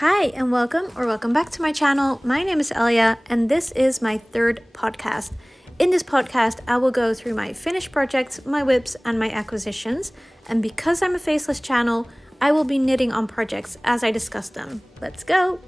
Hi and welcome back to my channel. My name is Elia and this is my third podcast. In this podcast, I will go through my finished projects, my whips and my acquisitions. And because I'm a faceless channel, I will be knitting on projects as I discuss them. Let's go!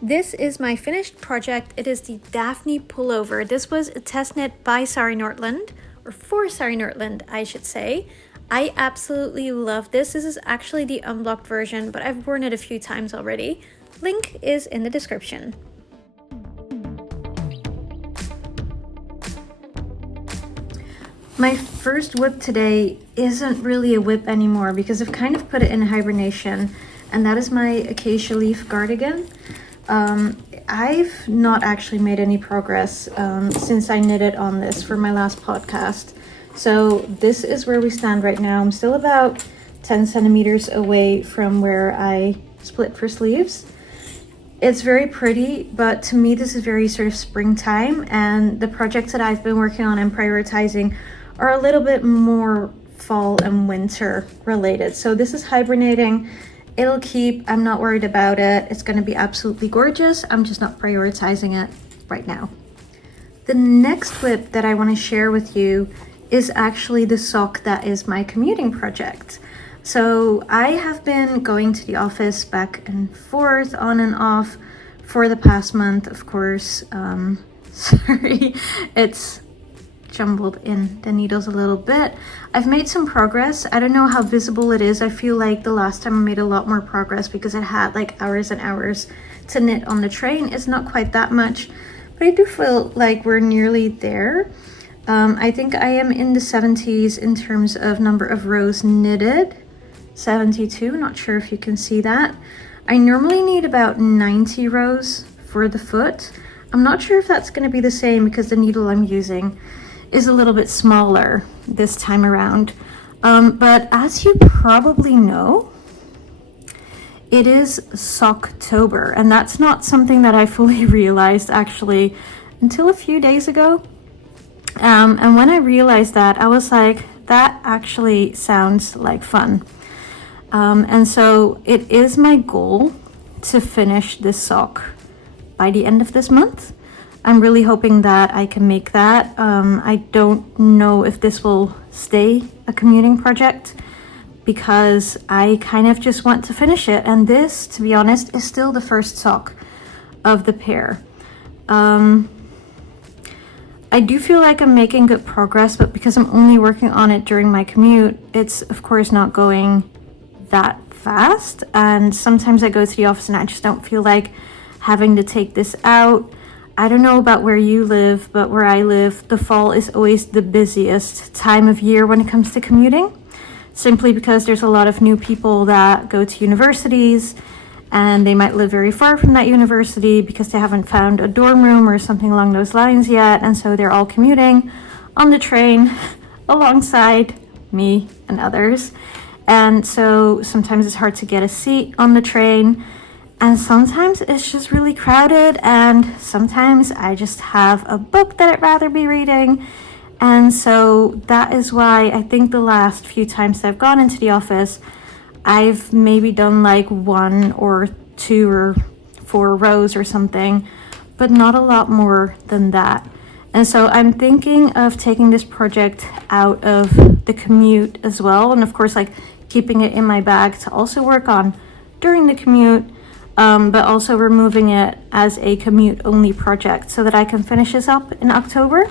This is my finished project. It is the Daphne pullover. This was a test knit by Sari Nordland, or for Sari Nordland, I should say. I absolutely love this. This is actually the unblocked version, but I've worn it a few times already. Link is in the description. My first whip today isn't really a whip anymore because I've kind of put it in hibernation, and that is my acacia leaf cardigan. I've not actually made any progress since I knitted on this for my last podcast. So this is where we stand right now. I'm still about 10 centimeters away from where I split for sleeves. It's very pretty, but to me this is very sort of springtime, and the projects that I've been working on and prioritizing are a little bit more fall and winter related. So this is hibernating. It'll keep. I'm not worried about it. It's going to be absolutely gorgeous. I'm just not prioritizing it right now. The next whip that I want to share with you is actually the sock that is my commuting project. So I have been going to the office back and forth, on and off, for the past month, of course. Sorry, it's jumbled in the needles a little bit. I've made some progress. I don't know how visible it is. I feel like the last time I made a lot more progress because I had like hours and hours to knit on the train. It's not quite that much, but I do feel like we're nearly there. I think I am in the 70s in terms of number of rows knitted. 72, not sure if you can see that. I normally need about 90 rows for the foot. I'm not sure if that's going to be the same because the needle I'm using is a little bit smaller this time around. But as you probably know, it is Socktober, and that's not something that I fully realized actually until a few days ago. And when I realized that, I was like, that actually sounds like fun. And so it is my goal to finish this sock by the end of this month. I'm really hoping that I can make that. I don't know if this will stay a commuting project because I kind of just want to finish it. And this, to be honest, is still the first sock of the pair. I do feel like I'm making good progress, but because I'm only working on it during my commute, it's of course not going that fast. And sometimes I go to the office and I just don't feel like having to take this out. I don't know about where you live, but where I live, the fall is always the busiest time of year when it comes to commuting, simply because there's a lot of new people that go to universities and they might live very far from that university because they haven't found a dorm room or something along those lines yet. And so they're all commuting on the train alongside me and others. And so sometimes it's hard to get a seat on the train. And sometimes it's just really crowded. And sometimes I just have a book that I'd rather be reading. And so that is why I think the last few times that I've gone into the office, I've maybe done like 1 or 2 or 4 rows or something, but not a lot more than that. And so I'm thinking of taking this project out of the commute as well. And of course, like keeping it in my bag to also work on during the commute, but also removing it as a commute only project so that I can finish this up in October.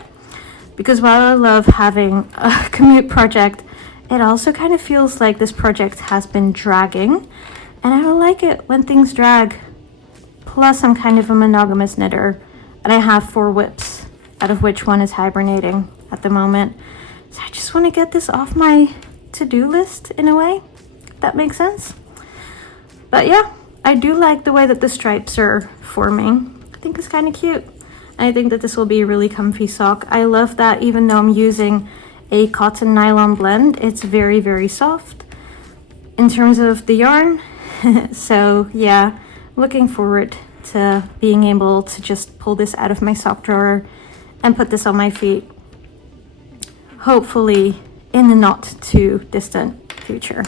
Because while I love having a commute project, it also kind of feels like this project has been dragging, and I don't like it when things drag. Plus, I'm kind of a monogamous knitter, and I have 4 whips, out of which one is hibernating at the moment. So I just want to get this off my to-do list in a way, if that makes sense. But yeah, I do like the way that the stripes are forming. I think it's kind of cute. I think that this will be a really comfy sock. I love that even though I'm using a cotton nylon blend, it's very, very soft in terms of the yarn. So yeah, looking forward to being able to just pull this out of my sock drawer and put this on my feet, hopefully in the not too distant future.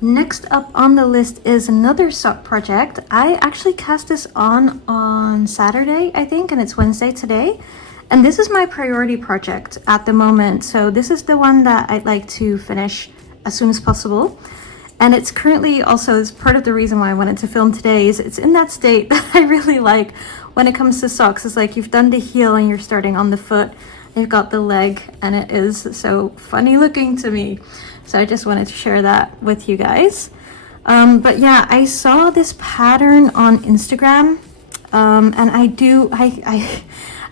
Next up on the list is another sock project. I actually cast this on Saturday, I think, and it's Wednesday today. And this is my priority project at the moment. So this is the one that I'd like to finish as soon as possible. And it's currently also, as part of the reason why I wanted to film today, is it's in that state that I really like when it comes to socks. It's like you've done the heel and you're starting on the foot. You've got the leg, and it is so funny looking to me. So I just wanted to share that with you guys. But yeah, I saw this pattern on Instagram, and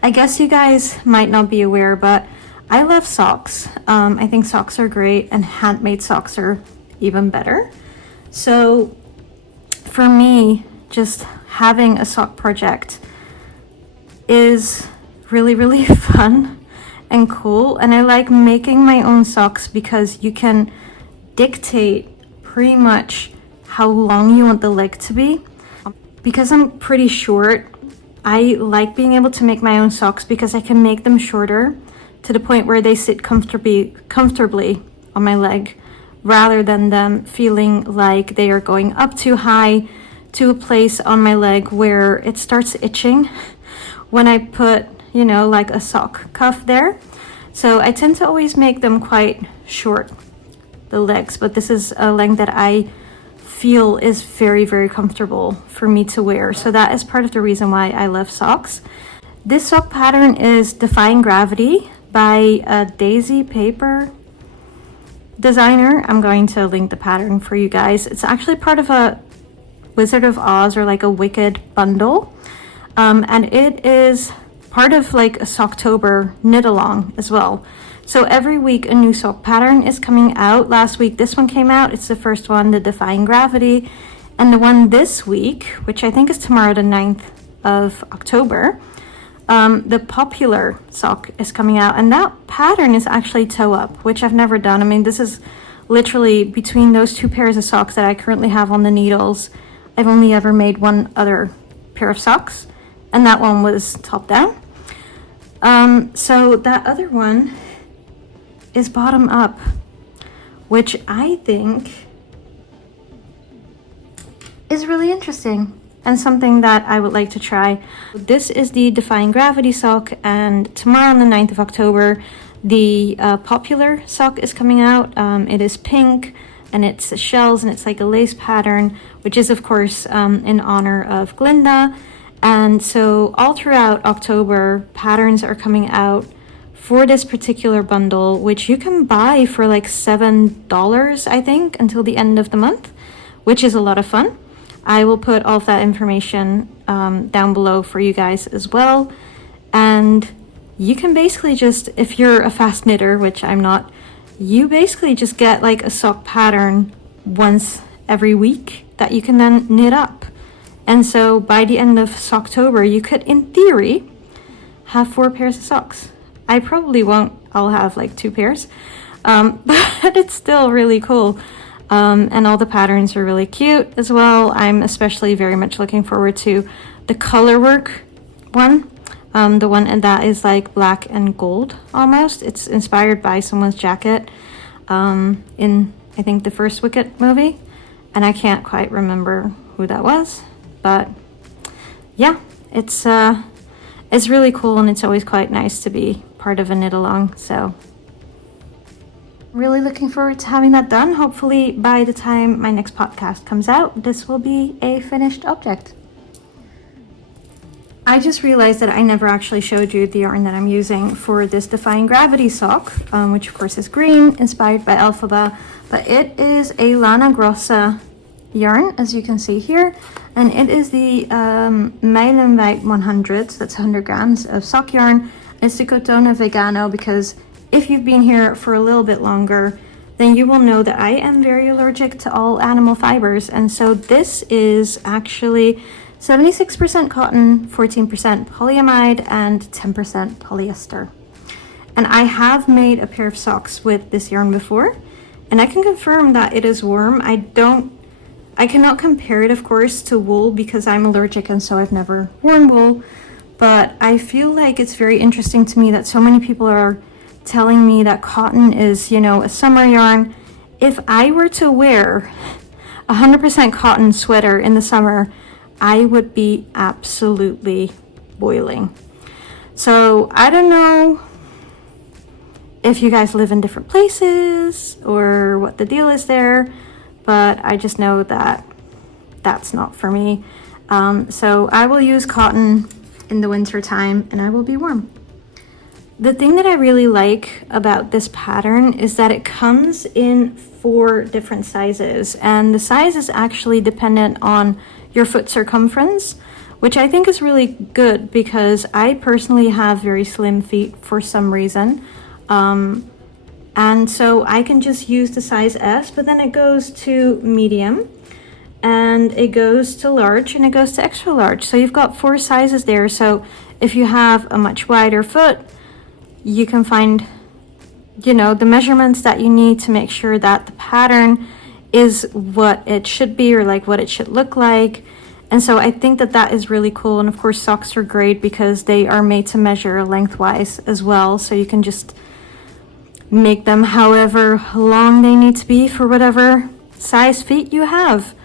I guess you guys might not be aware, but I love socks. I think socks are great, and handmade socks are even better. So for me, just having a sock project is really, really fun and cool. And I like making my own socks because you can dictate pretty much how long you want the leg to be. Because I'm pretty short, I like being able to make my own socks because I can make them shorter to the point where they sit comfortably on my leg, rather than them feeling like they are going up too high to a place on my leg where it starts itching when I put, you know, like a sock cuff there. So I tend to always make them quite short, the legs, but this is a length that I feel is very, very comfortable for me to wear. So that is part of the reason why I love socks. This sock pattern is Defying Gravity by a Daisy Paper designer. I'm going to link the pattern for you guys. It's actually part of a Wizard of Oz or like a Wicked bundle. And it is part of like a Socktober knit along as well. So every week a new sock pattern is coming out. Last week this one came out. It's the first one, the Defying Gravity. And the one this week, which I think is tomorrow, the 9th of October, the Popular sock is coming out. And that pattern is actually toe up, which I've never done. I mean, this is literally between those two pairs of socks that I currently have on the needles. I've only ever made one other pair of socks, and that one was top down. So that other one is bottom up, which I think is really interesting and something that I would like to try. This is the Defying Gravity sock, and tomorrow on the 9th of October, the Popular sock is coming out. It is pink, and it's shells, and it's like a lace pattern, which is of course in honor of Glinda. And so all throughout October, patterns are coming out for this particular bundle, which you can buy for like $7, I think, until the end of the month, which is a lot of fun. I will put all of that information down below for you guys as well. And you can basically just, if you're a fast knitter, which I'm not, you basically just get like a sock pattern once every week that you can then knit up. And so by the end of Socktober, you could, in theory, have 4 pairs of socks. I probably won't. I'll have like 2 pairs. But it's still really cool. And all the patterns are really cute as well. I'm especially very much looking forward to the color work one. The one and that is like black and gold almost. It's inspired by someone's jacket in, I think, the first Wicked movie. And I can't quite remember who that was. But yeah, it's really cool, and it's always quite nice to be part of a knit along. So really looking forward to having that done. Hopefully by the time my next podcast comes out, this will be a finished object. I just realized that I never actually showed you the yarn that I'm using for this Defying Gravity sock, which of course is green, inspired by Alphaba, but it is a Lana Grossa yarn, as you can see here, and it is the Meilenweit 100, so that's 100 grams of sock yarn. It's the Cotone Vegano, because if you've been here for a little bit longer, then you will know that I am very allergic to all animal fibers, and so this is actually 76% cotton, 14% polyamide, and 10% polyester. And I have made a pair of socks with this yarn before, and I can confirm that it is warm. I cannot compare it, of course, to wool because I'm allergic, and so I've never worn wool, but I feel like it's very interesting to me that so many people are telling me that cotton is, you know, a summer yarn. If I were to wear 100% cotton sweater in the summer, I would be absolutely boiling. So I don't know if you guys live in different places or what the deal is there, but I just know that that's not for me. So I will use cotton in the winter time and I will be warm. The thing that I really like about this pattern is that it comes in 4 different sizes, and the size is actually dependent on your foot circumference, which I think is really good because I personally have very slim feet for some reason. And so I can just use the size S, but then it goes to medium, and it goes to large, and it goes to extra large. So you've got 4 sizes there. So if you have a much wider foot, you can find, you know, the measurements that you need to make sure that the pattern is what it should be, or like what it should look like. And so I think that that is really cool. And of course, socks are great because they are made to measure lengthwise as well. So you can just make them however long they need to be for whatever size feet you have.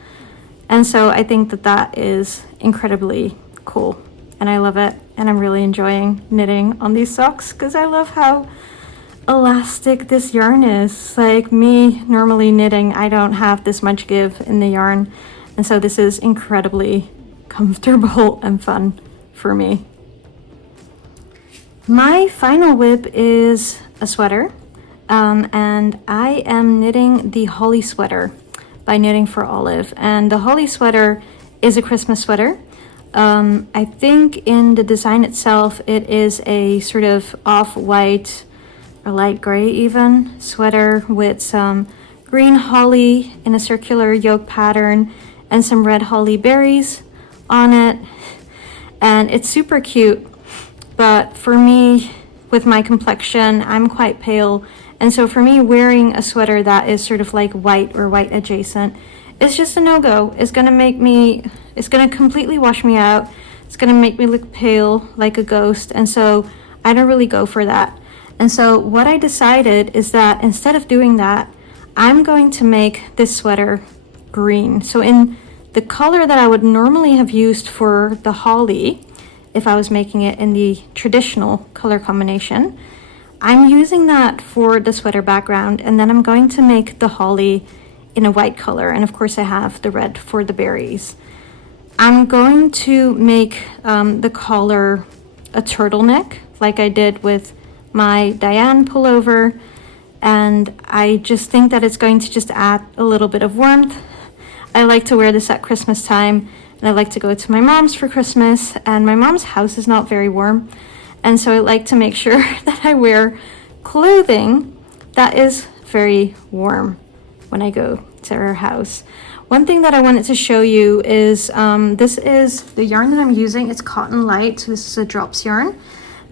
And so I think that that is incredibly cool, and I love it. And I'm really enjoying knitting on these socks because I love how elastic this yarn is. Like me normally knitting, I don't have this much give in the yarn. And so this is incredibly comfortable and fun for me. My final whip is a sweater. And I am knitting the Holly sweater by Knitting for Olive. And the Holly sweater is a Christmas sweater. I think in the design itself, it is a sort of off-white or light gray even sweater with some green holly in a circular yoke pattern and some red holly berries on it. And it's super cute, but for me, with my complexion, I'm quite pale. And so for me, wearing a sweater that is sort of like white or white adjacent is just a no-go. It's gonna completely wash me out. It's gonna make me look pale like a ghost. And so I don't really go for that. And so what I decided is that instead of doing that, I'm going to make this sweater green. So in the color that I would normally have used for the holly, if I was making it in the traditional color combination, I'm using that for the sweater background, and then I'm going to make the holly in a white color. And of course I have the red for the berries. I'm going to make the collar a turtleneck like I did with my Diane pullover. And I just think that it's going to just add a little bit of warmth. I like to wear this at Christmas time, and I like to go to my mom's for Christmas, and my mom's house is not very warm. And so I like to make sure that I wear clothing that is very warm when I go to her house. One thing that I wanted to show you is, this is the yarn that I'm using. It's Cotton Light, so this is a drops yarn.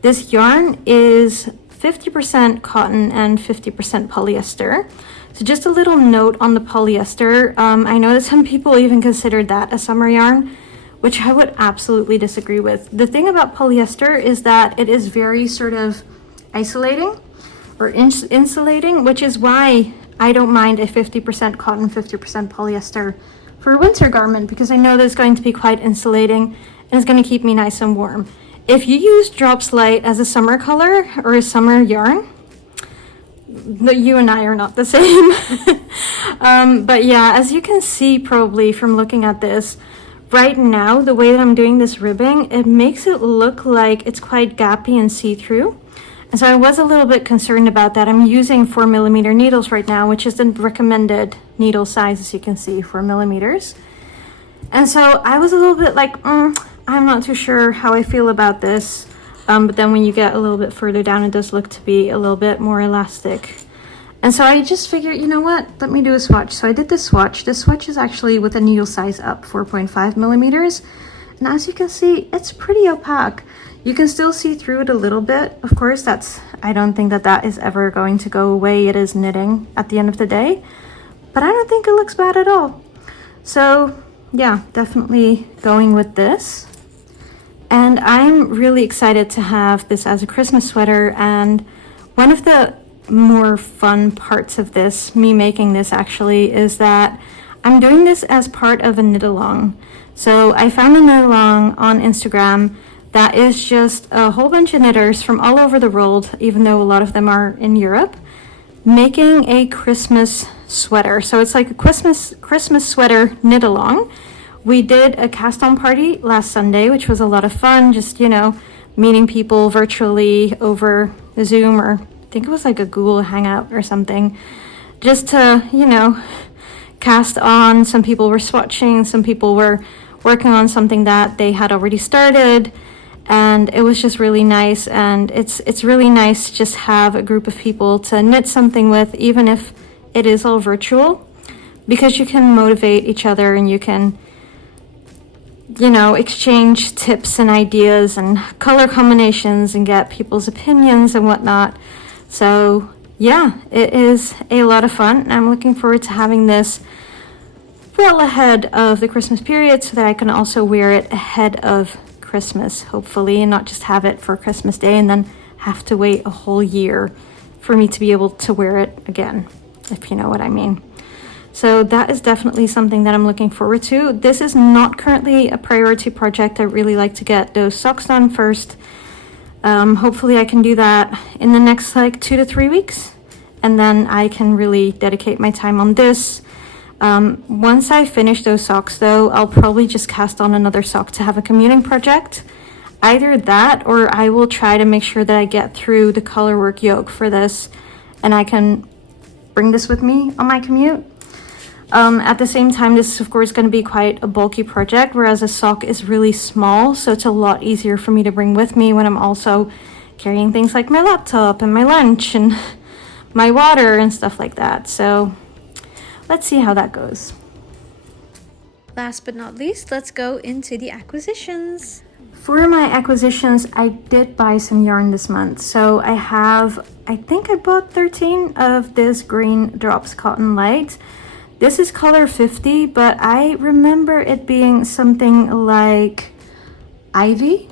This yarn is 50% cotton and 50% polyester. So just a little note on the polyester. I know that some people even consider that a summer yarn, which I would absolutely disagree with. The thing about polyester is that it is very sort of isolating or insulating, which is why I don't mind a 50% cotton, 50% polyester for a winter garment, because I know that it's going to be quite insulating and it's going to keep me nice and warm. If you use Drops Light as a summer color or a summer yarn, you and I are not the same. But yeah, as you can see probably from looking at this, right now, the way that I'm doing this ribbing, it makes it look like it's quite gappy and see-through. And so I was a little bit concerned about that. I'm using 4mm needles right now, which is the recommended needle size, as you can see, 4mm. And so I was a little bit like, I'm not too sure how I feel about this. But then when you get a little bit further down, it does look to be a little bit more elastic. And so I just figured, you know what, let me do a swatch. So I did this swatch. This swatch is actually with a needle size up 4.5mm. And as you can see, it's pretty opaque. You can still see through it a little bit. Of course, I don't think that is ever going to go away. It is knitting at the end of the day. But I don't think it looks bad at all. So yeah, definitely going with this. And I'm really excited to have this as a Christmas sweater. And one of the more fun parts of this, me making this actually, is that I'm doing this as part of a knit along. So I found a knit along on Instagram that is just a whole bunch of knitters from all over the world, even though a lot of them are in Europe, making a Christmas sweater. So it's like a Christmas sweater knit along. We did a cast on party last Sunday, which was a lot of fun, just, you know, meeting people virtually over Zoom, or I think it was like a Google Hangout or something, just to, you know, cast on. Some people were swatching, some people were working on something that they had already started, and it was just really nice. And it's really nice to just have a group of people to knit something with, even if it is all virtual, because you can motivate each other and you can, you know, exchange tips and ideas and color combinations and get people's opinions and whatnot. So yeah, it is a lot of fun. I'm looking forward to having this well ahead of the Christmas period so that I can also wear it ahead of Christmas, hopefully, and not just have it for Christmas Day and then have to wait a whole year for me to be able to wear it again, if you know what I mean. So that is definitely something that I'm looking forward to. This is not currently a priority project. I really like to get those socks done first. Hopefully I can do that in the next like 2 to 3 weeks, and then I can really dedicate my time on this. Once I finish those socks though, I'll probably just cast on another sock to have a commuting project. Either that, or I will try to make sure that I get through the colorwork yoke for this and I can bring this with me on my commute. At the same time, this is of course going to be quite a bulky project, whereas a sock is really small, so it's a lot easier for me to bring with me when I'm also carrying things like my laptop and my lunch and my water and stuff like that. So let's see how that goes. Last but not least, let's go into the acquisitions. For my acquisitions, I did buy some yarn this month. So I think I bought 13 of this Green Drops Cotton Light. This is color 50, but I remember it being something like Ivy.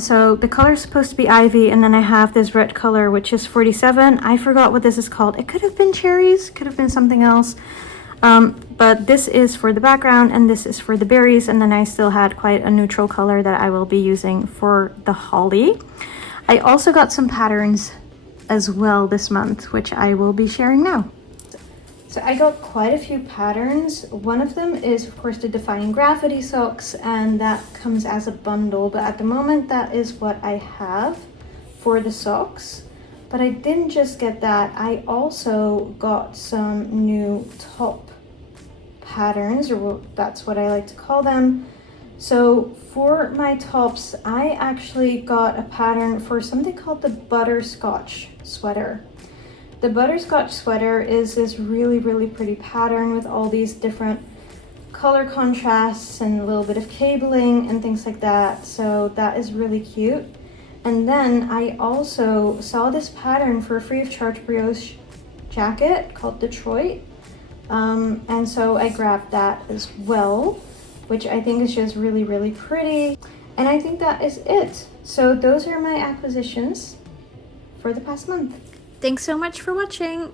So the color is supposed to be Ivy, and then I have this red color, which is 47. I forgot what this is called. It could have been cherries, could have been something else. But this is for the background and this is for the berries, and then I still had quite a neutral color that I will be using for the holly. I also got some patterns as well this month, which I will be sharing now. So I got quite a few patterns. One of them is of course the Defying Gravity socks, and that comes as a bundle, but at the moment that is what I have for the socks. But I didn't just get that, I also got some new top patterns, or that's what I like to call them. So for my tops, I actually got a pattern for something called the Butterscotch sweater. The Butterscotch sweater is this really, really pretty pattern with all these different color contrasts and a little bit of cabling and things like that. So that is really cute. And then I also saw this pattern for a free of charge brioche jacket called Detroit. And so I grabbed that as well, which I think is just really, really pretty. And I think that is it. So those are my acquisitions for the past month. Thanks so much for watching.